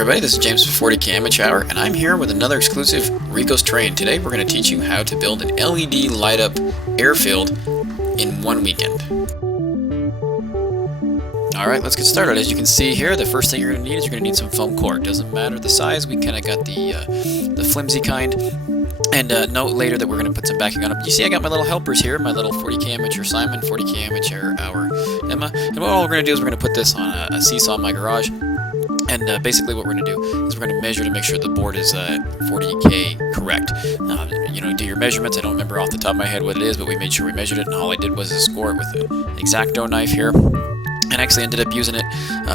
everybody, this is James with 40K Amateur Hour, and I'm here with another exclusive Rico's Terrain. Today we're going to teach you how to build an LED light-up airfield in one weekend. Alright, let's get started. As you can see here, the first thing you're going to need is you're going to need some foam core. Doesn't matter the size, we kind of got the flimsy kind. And note later that we're going to put some backing on it. You see I got my little helpers here, my little 40K Amateur Simon, 40K Amateur Hour Emma. And all we're going to do is we're going to put this on a seesaw in my garage. And basically what we're going to do is we're going to measure to make sure the board is 40K correct. You know, do your measurements. I don't remember off the top of my head what it is, but we made sure we measured it, and all I did was score it with an X-Acto knife here. And actually ended up using it,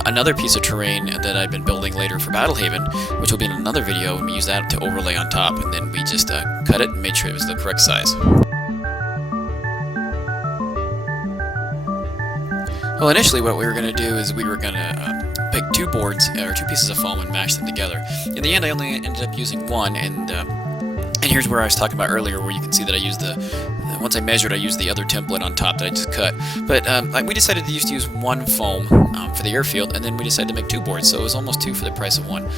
another piece of terrain that I've been building later for Battlehaven, which will be in another video, and we use that to overlay on top, and then we just cut it and made sure it was the correct size. Well, initially what we were going to do is we were going to pick two boards, or two pieces of foam, and mash them together. In the end, I only ended up using one, and here's where I was talking about earlier, where you can see that I used once I measured, I used the other template on top that I just cut. But we decided to use one foam for the airfield, and then we decided to make two boards, so it was almost two for the price of one.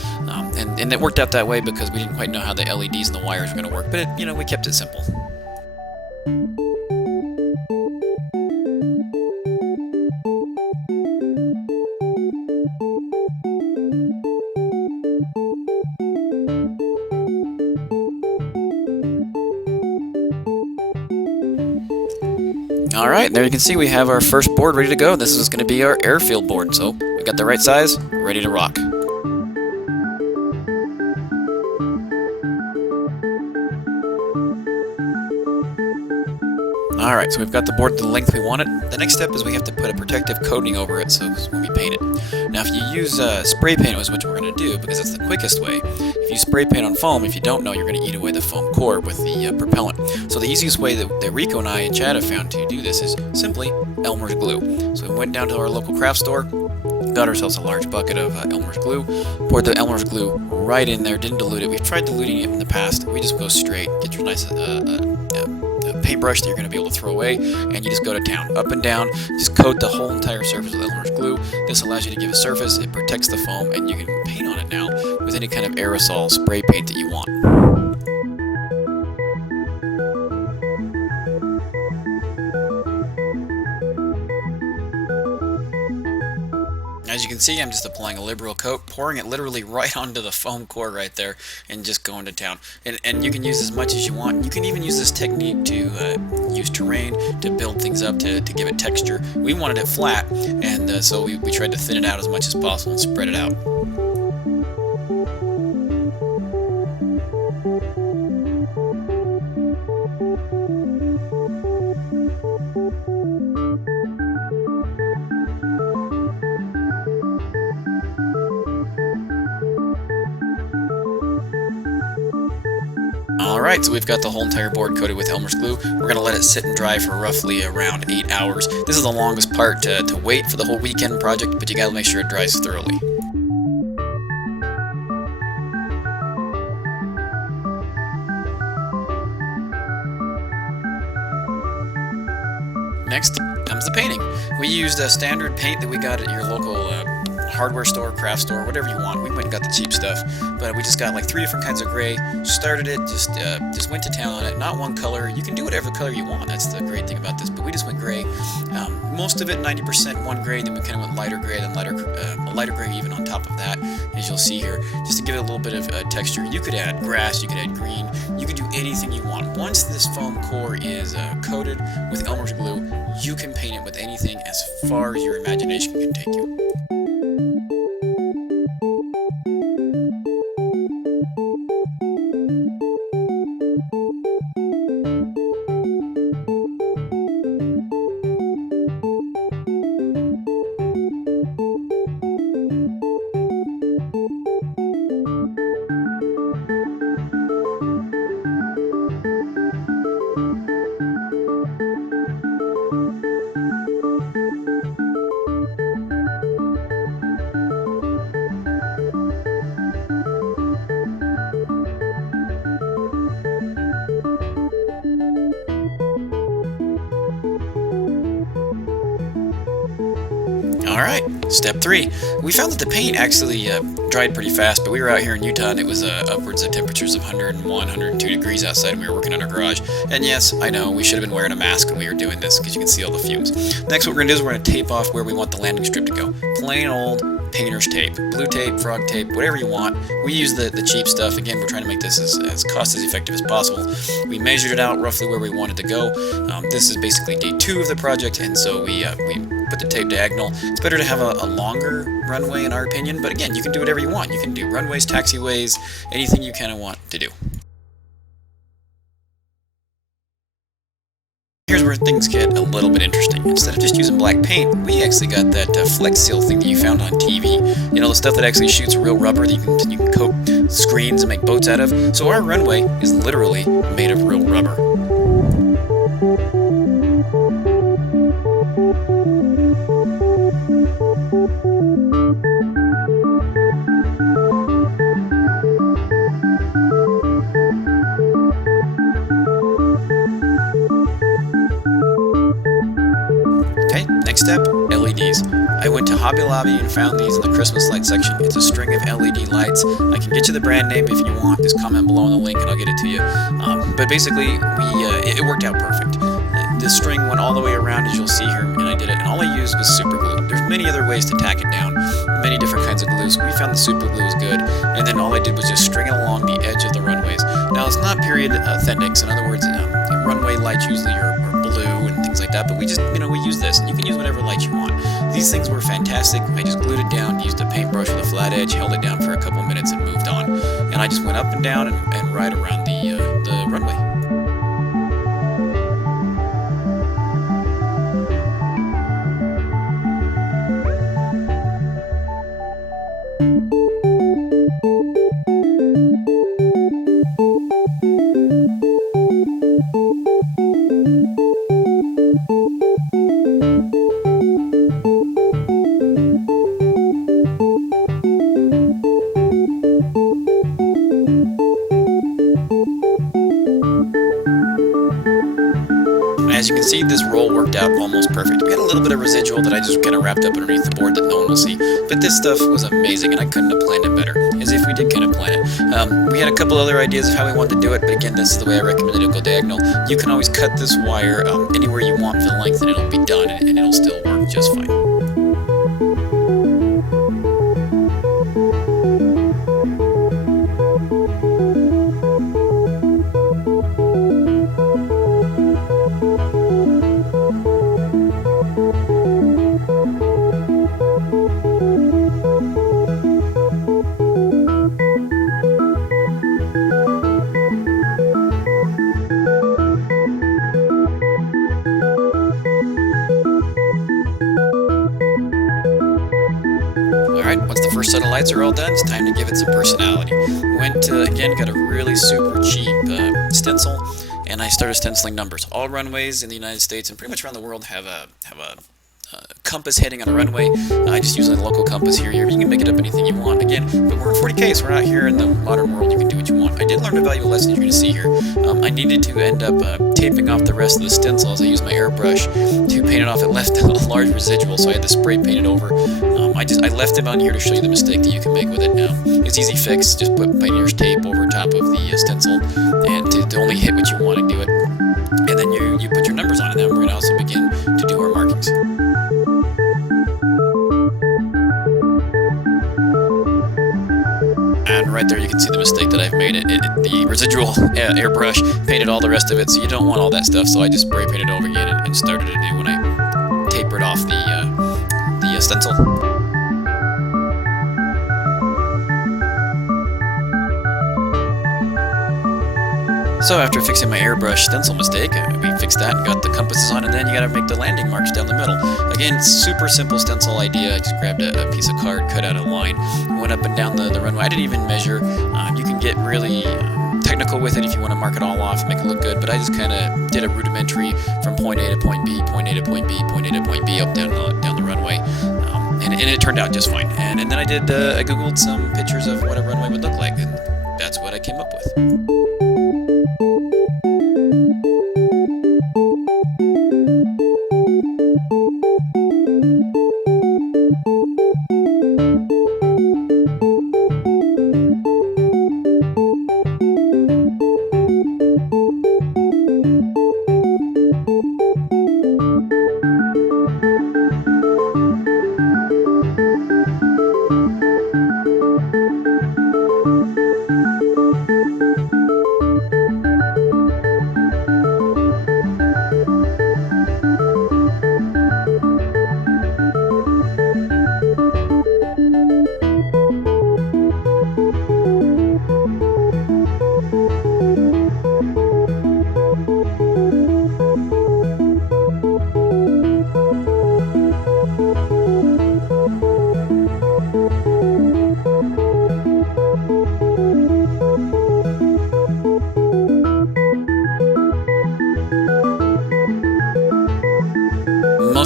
And it worked out that way because we didn't quite know how the LEDs and the wires were going to work, but we kept it simple. Alright, there you can see we have our first board ready to go. This is going to be our airfield board, so we got the right size, ready to rock. Alright, so we've got the board to the length we want it. The next step is we have to put a protective coating over it so when we paint it. Now if you use spray paint, which we're going to do because that's the quickest way. If you spray paint on foam, if you don't know, you're going to eat away the foam core with the propellant. So the easiest way that Rico and I and Chad have found to do this is simply Elmer's glue. So we went down to our local craft store, got ourselves a large bucket of Elmer's glue, poured the Elmer's glue right in there, didn't dilute it. We've tried diluting it in the past. We just go straight, get your nice paintbrush that you're going to be able to throw away, and you just go to town. Up and down, just coat the whole entire surface with Elmer's glue. This allows you to give a surface, it protects the foam, and you can paint on it now with any kind of aerosol spray paint that you want. As you can see, I'm just applying a liberal coat, pouring it literally right onto the foam core right there, and just going to town. And you can use as much as you want. You can even use this technique to use terrain to build things up, to give it texture. We wanted it flat, and so we tried to thin it out as much as possible and spread it out. Alright, so we've got the whole entire board coated with Elmer's glue. We're going to let it sit and dry for roughly around 8 hours. This is the longest part to wait for the whole weekend project, but you got to make sure it dries thoroughly. Next comes the painting. We used a standard paint that we got at your local hardware store, craft store, whatever you want. We went and got the cheap stuff, but we just got like 3 different kinds of gray, started it, just went to town on it. Not one color. You can do whatever color you want. That's the great thing about this, but we just went gray. Most of it 90% one gray, then we kind of went lighter gray, then a lighter gray even on top of that, as you'll see here, just to give it a little bit of texture. You could add grass, you could add green, you could do anything you want. Once this foam core is coated with Elmer's glue, you can paint it with anything as far as your imagination can take you. Alright, step 3. We found that the paint actually dried pretty fast, but we were out here in Utah and it was upwards of temperatures of 101, 102 degrees outside, and we were working in our garage. And yes, I know, we should have been wearing a mask when we were doing this because you can see all the fumes. Next, what we're going to do is we're going to tape off where we want the landing strip to go. Plain old painter's tape, blue tape, frog tape, whatever you want. We use the cheap stuff. Again, we're trying to make this as cost as effective as possible. We measured it out roughly where we wanted to go. This is basically day 2 of the project, and so we put the tape diagonal. It's better to have a longer runway in our opinion, but again, you can do whatever you want. You can do runways, taxiways, anything you kind of want to do. Here's where things get a little bit interesting. Instead of just using black paint, we actually got that flex seal thing that you found on TV. You know, the stuff that actually shoots real rubber that you can coat screens and make boats out of. So our runway is literally made of real rubber. Next step, LEDs. I went to Hobby Lobby and found these in the Christmas light section. It's a string of LED lights. I can get you the brand name if you want. Just comment below on the link and I'll get it to you. But basically, it worked out perfect. This string went all the way around, as you'll see here, and I did it. And all I used was super glue. There's many other ways to tack it down, many different kinds of glues. We found the super glue was good, and then all I did was just string it along the edge of the runways. Now, it's not period authentic, so in other words, runway lights usually are blue and things like that, but we just, we use this, and you can use whatever light you want. These things were fantastic. I just glued it down, used a paintbrush with a flat edge, held it down for a couple minutes, and moved on. And I just went up and down and right around the runway. As you can see, this roll worked out almost perfect. We had a little bit of residual that I just kind of wrapped up underneath the board that no one will see. But this stuff was amazing, and I couldn't have planned it better, as if we did kind of plan it. We had a couple other ideas of how we wanted to do it, but again, this is the way I recommend it. Go diagonal. You can always cut this wire anywhere you want for the length, and it'll be done, and it'll still work just fine. Once the first set of lights are all done, it's time to give it some personality. Went again, got a really super cheap stencil, and I started stenciling numbers. All runways in the United States and pretty much around the world have a compass heading on a runway. I just use a local compass here. You can make it up anything you want. Again, but we're in 40K, so we're not here in the modern world. You can do what you want. I did learn a valuable lesson you're going to see here. I needed to end up taping off the rest of the stencil as I used my airbrush to paint it off. It left a large residual, so I had to spray paint it over. I left it on here to show you the mistake that you can make with it. It's easy fix. Just put painter's tape over top of the stencil, and to only hit what you want to do it. And then you put your numbers on it. Then we're going to also begin to do our markings. And right there you can see the mistake that I've made. The residual airbrush painted all the rest of it, so you don't want all that stuff. So I just spray painted over again and started anew when I tapered off the stencil. So after fixing my airbrush stencil mistake, we fixed that and got the compasses on, and then you gotta make the landing marks down the middle. Again, super simple stencil idea. I just grabbed a piece of card, cut out a line, went up and down the runway. I didn't even measure. You can get really technical with it if you want to mark it all off and make it look good, but I just kind of did a rudimentary from point A to point B, point A to point B, point A to point B, up down the runway. And it turned out just fine. And then I googled some pictures of what a runway would look like, and that's what I came up with.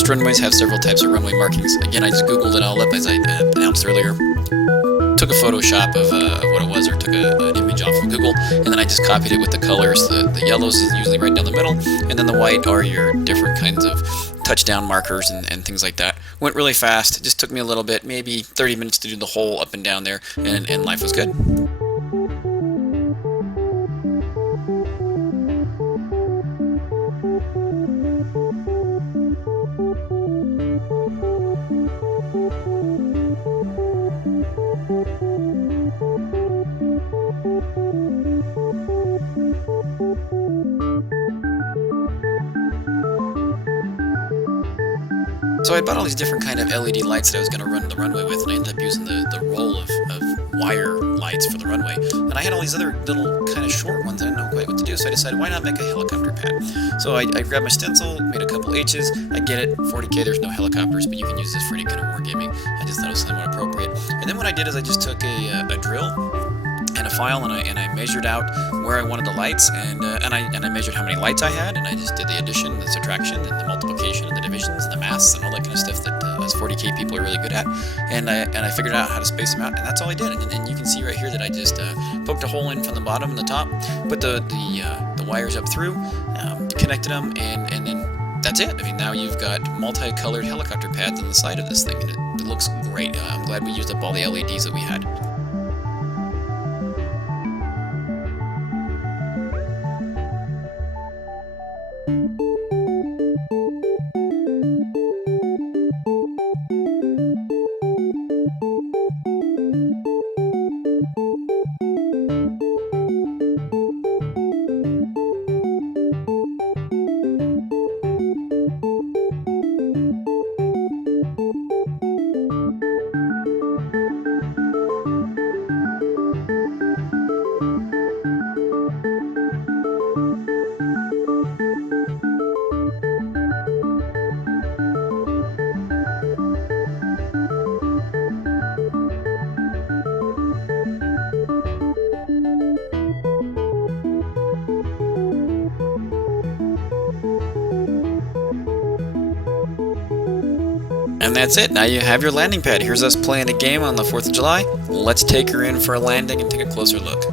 runways have several types of runway markings. Again, I just googled it all up as I announced earlier. Took a Photoshop of what it was, or took an image off of Google, and then I just copied it with the colors. The yellows is usually right down the middle, and then the white are your different kinds of touchdown markers and things like that. Went really fast. It just took me a little bit, maybe 30 minutes to do the whole up and down there, and life was good. So I bought all these different kind of LED lights that I was going to run the runway with, and I ended up using the roll of wire lights for the runway. And I had all these other little kind of short ones, I didn't know quite what to do, so I decided, why not make a helicopter pad? So I grabbed my stencil, made a couple H's. I get it, 40K, there's no helicopters, but you can use this for any kind of wargaming. I just thought it was somewhat appropriate. And then what I did is I just took a drill and a file, and I measured out where I wanted the lights, and I measured how many lights I had, and I just did the addition, the subtraction, and the multiplication, and the divisions, and the maths, and all that kind of stuff that us 40K people are really good at. And I figured out how to space them out, and that's all I did. And you can see right here that I just poked a hole in from the bottom and the top, put the wires up through, connected them, and then that's it. I mean, now you've got multicolored helicopter pads on the side of this thing, and it looks great. I'm glad we used up all the LEDs that we had. And that's it. Now you have your landing pad. Here's us playing a game on the 4th of July. Let's take her in for a landing and take a closer look.